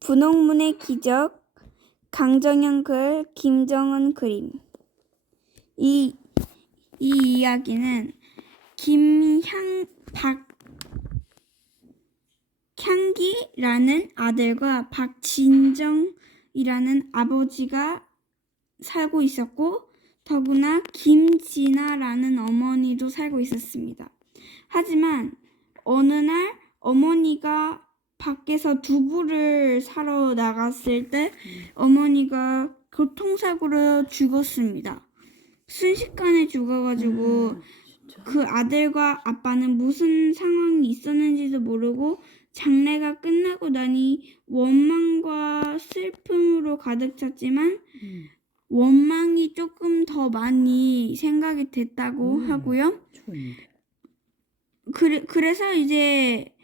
분홍문의 기적, 강정현 글, 김정은 그림. 이 이야기는 박향기라는 아들과 박진정이라는 아버지가 살고 있었고, 더구나 김진아라는 어머니도 살고 있었습니다. 하지만 어느 날 어머니가 밖에서 두부를 사러 나갔을 때 어머니가 교통사고로 죽었습니다. 순식간에 죽어가지고 그 아들과 아빠는 무슨 상황이 있었는지도 모르고 장례가 끝나고 나니 원망과 슬픔으로 가득 찼지만 원망이 조금 더 많이 생각이 됐다고 하고요. 그래서 이제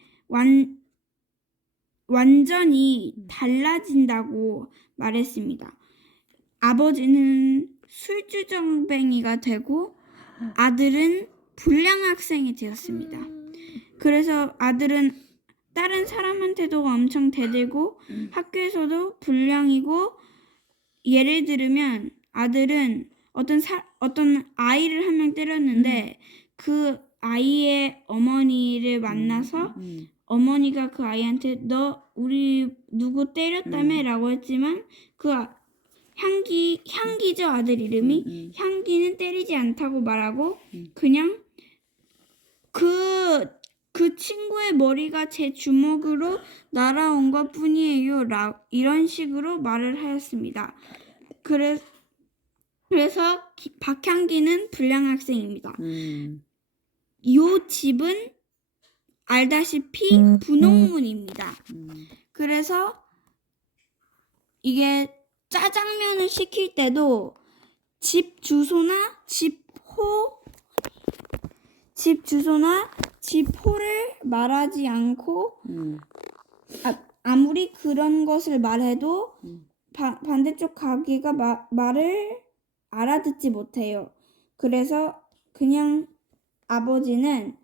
완전히 달라진다고 말했습니다. 아버지는 술주정뱅이가 되고 아들은 불량학생이 되었습니다. 그래서 아들은 다른 사람한테도 엄청 대들고 학교에서도 불량이고, 예를 들면 아들은 어떤 아이를 한 명 때렸는데 그 아이의 어머니를 만나서 어머니가 그 아이한테 너 우리 누구 때렸다며 라고 했지만 그 향기죠, 아들 이름이. 향기는 때리지 않다고 말하고 그냥 그 친구의 머리가 제 주먹으로 날아온 것 뿐이에요 이런 식으로 말을 하였습니다. 그래서 박향기는 불량학생입니다. 이 집은 알다시피 분홍문입니다. 그래서 이게 짜장면을 시킬 때도 집 주소나 집호를 말하지 않고 아무리 그런 것을 말해도 반대쪽 가게가 말을 알아듣지 못해요. 그래서 그냥 아버지는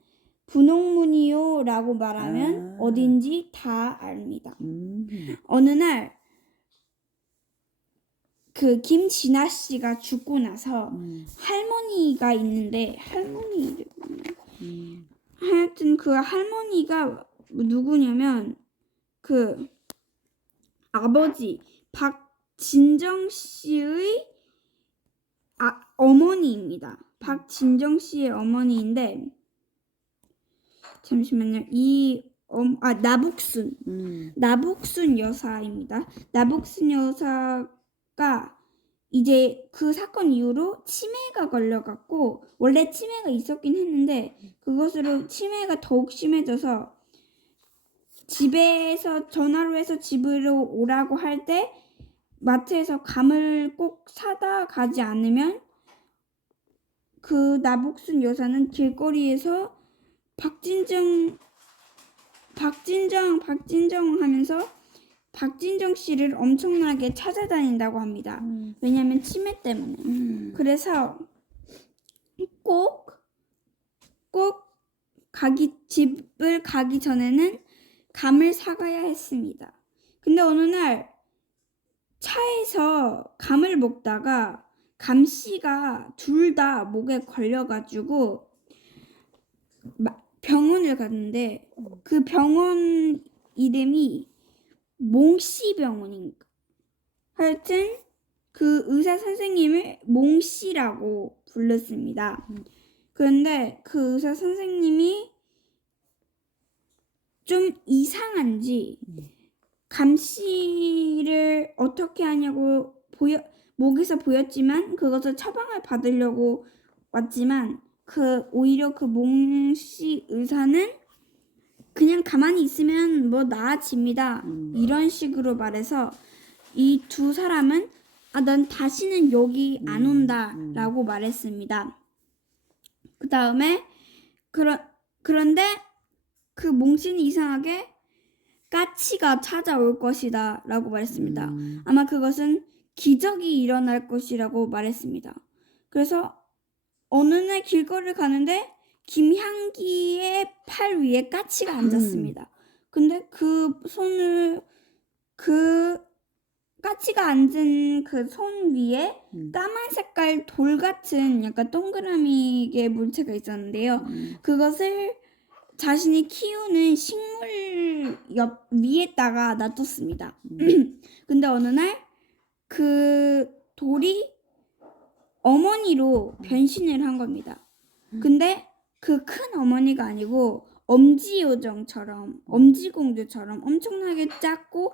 분홍문이요 라고 말하면 어딘지 다 압니다. 어느 날 그 김진아 씨가 죽고 나서 할머니가 있는데, 할머니 이름이 하여튼 그 할머니가 누구냐면 그 아버지 박진정 씨의 어머니입니다. 박진정 씨의 어머니인데, 잠시만요. 나북순 여사입니다. 나북순 여사가 이제 그 사건 이후로 치매가 걸려갖고, 원래 치매가 있었긴 했는데 그것으로 치매가 더욱 심해져서 집에서 전화로 해서 집으로 오라고 할 때 마트에서 감을 꼭 사다 가지 않으면 그 나북순 여사는 길거리에서 박진정 하면서 박진정 씨를 엄청나게 찾아다닌다고 합니다. 왜냐하면 치매 때문에. 그래서 꼭 집을 가기 전에는 감을 사가야 했습니다. 근데 어느 날 차에서 감을 먹다가 감씨가 둘 다 목에 걸려가지고 병원을 갔는데 그 병원 이름이 몽씨 병원인가. 하여튼 그 의사 선생님을 몽씨라고 불렀습니다. 그런데 그 의사 선생님이 좀 이상한지 감씨를 어떻게 하냐고 목에서 보였지만 그것을 처방을 받으려고 왔지만 오히려 그 몽씨 의사는 그냥 가만히 있으면 뭐 나아집니다. 이런 식으로 말해서 이 두 사람은 난 다시는 여기 안 온다 라고 말했습니다. 그 다음에 그런데 그 몽씨는 이상하게 까치가 찾아올 것이다 라고 말했습니다. 아마 그것은 기적이 일어날 것이라고 말했습니다. 그래서 어느 날 길거리를 가는데 김향기의 팔 위에 까치가 앉았습니다. 근데 그 손을 그 까치가 앉은 그 손 위에 까만 색깔 돌 같은 약간 동그라미의 물체가 있었는데요. 그것을 자신이 키우는 식물 옆 위에다가 놔뒀습니다. 근데 어느 날 그 돌이 어머니로 변신을 한 겁니다. 근데 그 큰 어머니가 아니고 엄지공주처럼 엄청나게 작고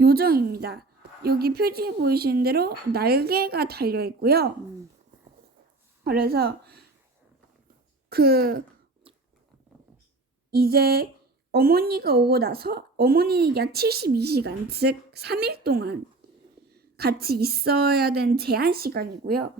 요정입니다. 여기 표지에 보이시는 대로 날개가 달려 있고요. 그래서 이제 어머니가 오고 나서 어머니는 약 72시간, 즉 3일 동안 같이 있어야 되는 제한 시간이고요.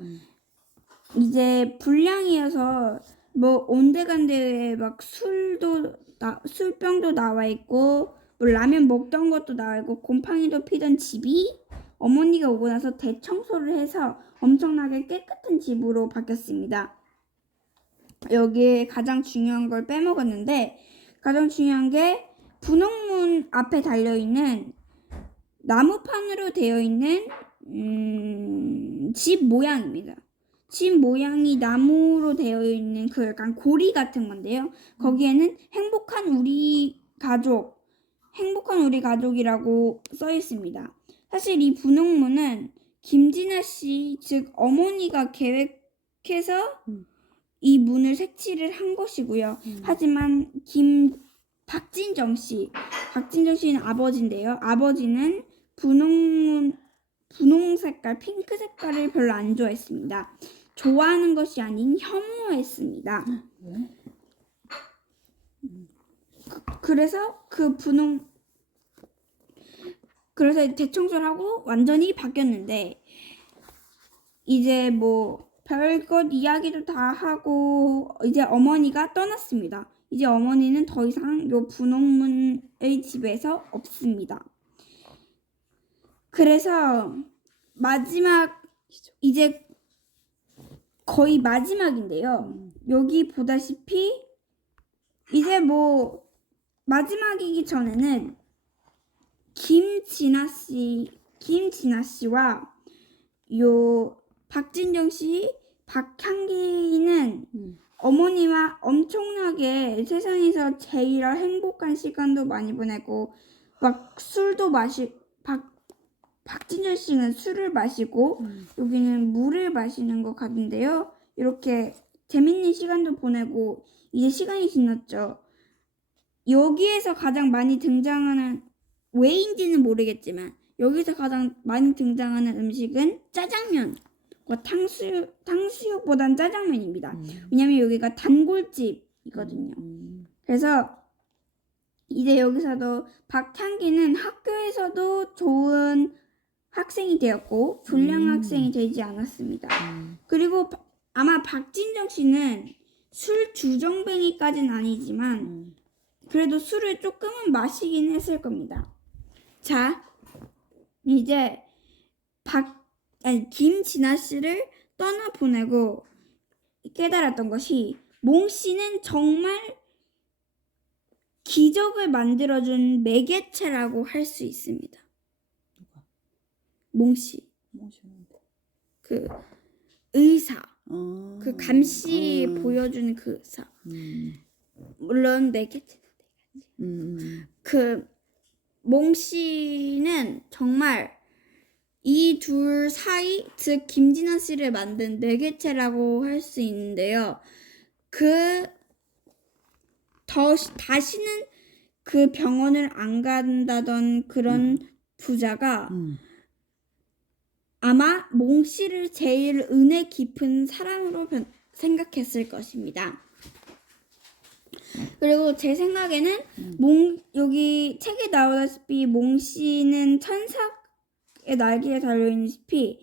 이제 불량이어서 뭐 온데간데 막 술병도 나와 있고 뭐 라면 먹던 것도 나와 있고 곰팡이도 피던 집이 어머니가 오고 나서 대청소를 해서 엄청나게 깨끗한 집으로 바뀌었습니다. 여기에 가장 중요한 걸 빼먹었는데 가장 중요한 게 분홍문 앞에 달려있는 나무판으로 되어 있는 집 모양입니다. 집 모양이 나무로 되어 있는 그 약간 고리 같은 건데요. 거기에는 행복한 우리 가족이라고 써 있습니다. 사실 이 분홍문은 김진아 씨, 즉 어머니가 계획해서 이 문을 색칠을 한 것이고요. 하지만 박진정 씨는 아버지인데요. 아버지는 분홍 색깔, 핑크 색깔을 별로 안 좋아했습니다. 좋아하는 것이 아닌 혐오했습니다. 그래서 그래서 대청소를 하고 완전히 바뀌었는데 이제 뭐 별것 이야기도 다 하고 이제 어머니가 떠났습니다. 이제 어머니는 더 이상 요 분홍문의 집에서 없습니다. 그래서 이제 거의 마지막인데요. 여기 보다시피 이제 뭐 마지막이기 전에는 김진아 씨와 요 박진정 씨, 박향기는 어머니와 엄청나게 세상에서 제일 행복한 시간도 많이 보내고 막 술도 박진정 씨는 술을 마시고 여기는 물을 마시는 것 같은데요. 이렇게 재밌는 시간도 보내고 이제 시간이 지났죠. 여기에서 가장 많이 등장하는 왜인지는 모르겠지만 여기서 가장 많이 등장하는 음식은 짜장면. 탕수육보단 짜장면입니다. 왜냐면 여기가 단골집이거든요. 그래서 이제 여기서도 박향기는 학교에서도 좋은 학생이 되었고 불량 학생이 되지 않았습니다. 그리고 아마 박진정 씨는 술 주정뱅이까지는 아니지만 그래도 술을 조금은 마시긴 했을 겁니다. 자, 이제 김진아 씨를 떠나보내고 깨달았던 것이 몽 씨는 정말 기적을 만들어준 매개체라고 할 수 있습니다. 누가? 몽 씨. 그 의사. 그 감시 보여주는 그 의사. 물론 매개체다. 몽 씨는 정말 이 둘 사이, 즉 김진아 씨를 만든 매개체라고 할 수 있는데요. 다시는 그 병원을 안 간다던 그런 부자가 아마 몽 씨를 제일 은혜 깊은 사람으로 생각했을 것입니다. 그리고 제 생각에는 여기 책에 나오다시피 몽 씨는 천사의 날개에 달려있는다시피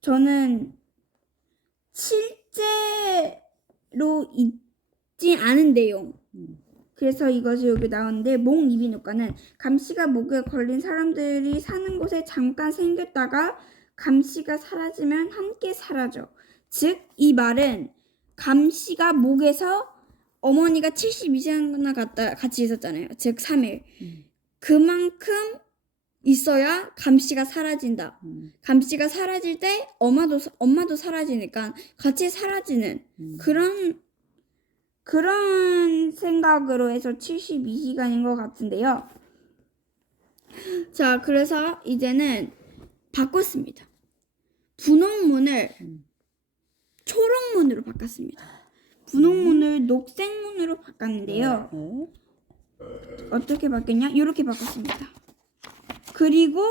저는 실제로 있지 않은 내용. 그래서 이것이 여기 나오는데 몽 이비인후과는 감시가 목에 걸린 사람들이 사는 곳에 잠깐 생겼다가 감시가 사라지면 함께 사라져. 즉 이 말은 감시가 목에서 어머니가 72시간이나 같이 있었잖아요. 즉 3일. 그만큼 있어야 감씨가 사라진다. 감씨가 사라질 때 엄마도 사라지니까 같이 사라지는 그런 생각으로 해서 72시간인 것 같은데요. 자, 그래서 이제는 바꿨습니다. 분홍문을 초록문으로 바꿨습니다. 분홍문을 녹색문으로 바꿨는데요. 어떻게 바뀌었냐? 이렇게 바꿨습니다. 그리고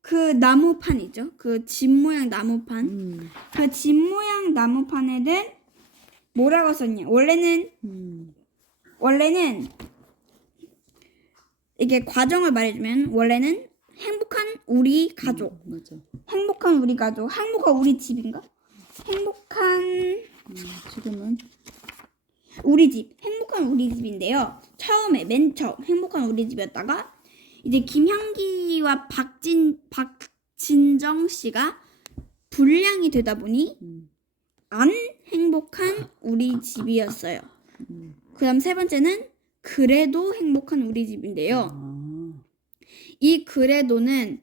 그 나무판이죠. 그 집 모양 나무판. 그 집 모양 나무판에는 뭐라고 썼냐? 원래는 이게 과정을 말해주면 원래는 행복한 우리 가족. 맞아. 행복한 우리 가족. 행복한 우리 집인가? 행복한 지금은 우리 집. 행복한 우리 집인데요. 처음에 맨 처음 행복한 우리 집이었다가 이제 김향기와 박진정 씨가 불량이 되다 보니 안 행복한 우리 집이었어요. 그다음 세 번째는 그래도 행복한 우리 집인데요. 이 그래도는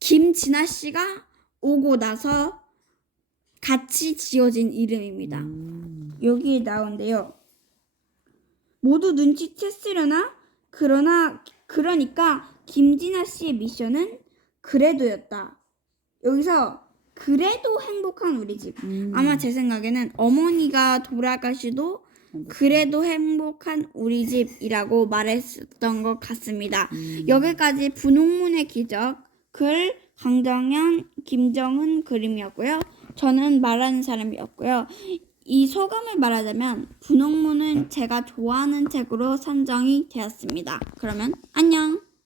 김진아 씨가 오고 나서 같이 지어진 이름입니다. 여기에 나온대요. 모두 눈치챘으려나? 그러니까 김진아 씨의 미션은 그래도였다. 여기서 그래도 행복한 우리 집. 아마 제 생각에는 어머니가 돌아가시도 그래도 행복한 우리 집이라고 말했었던 것 같습니다. 여기까지 분홍문의 기적, 글 강정현, 김정은 그림이었고요. 저는 말하는 사람이었고요. 이 소감을 말하자면 분홍문은 제가 좋아하는 책으로 선정이 되었습니다. 그러면 안녕.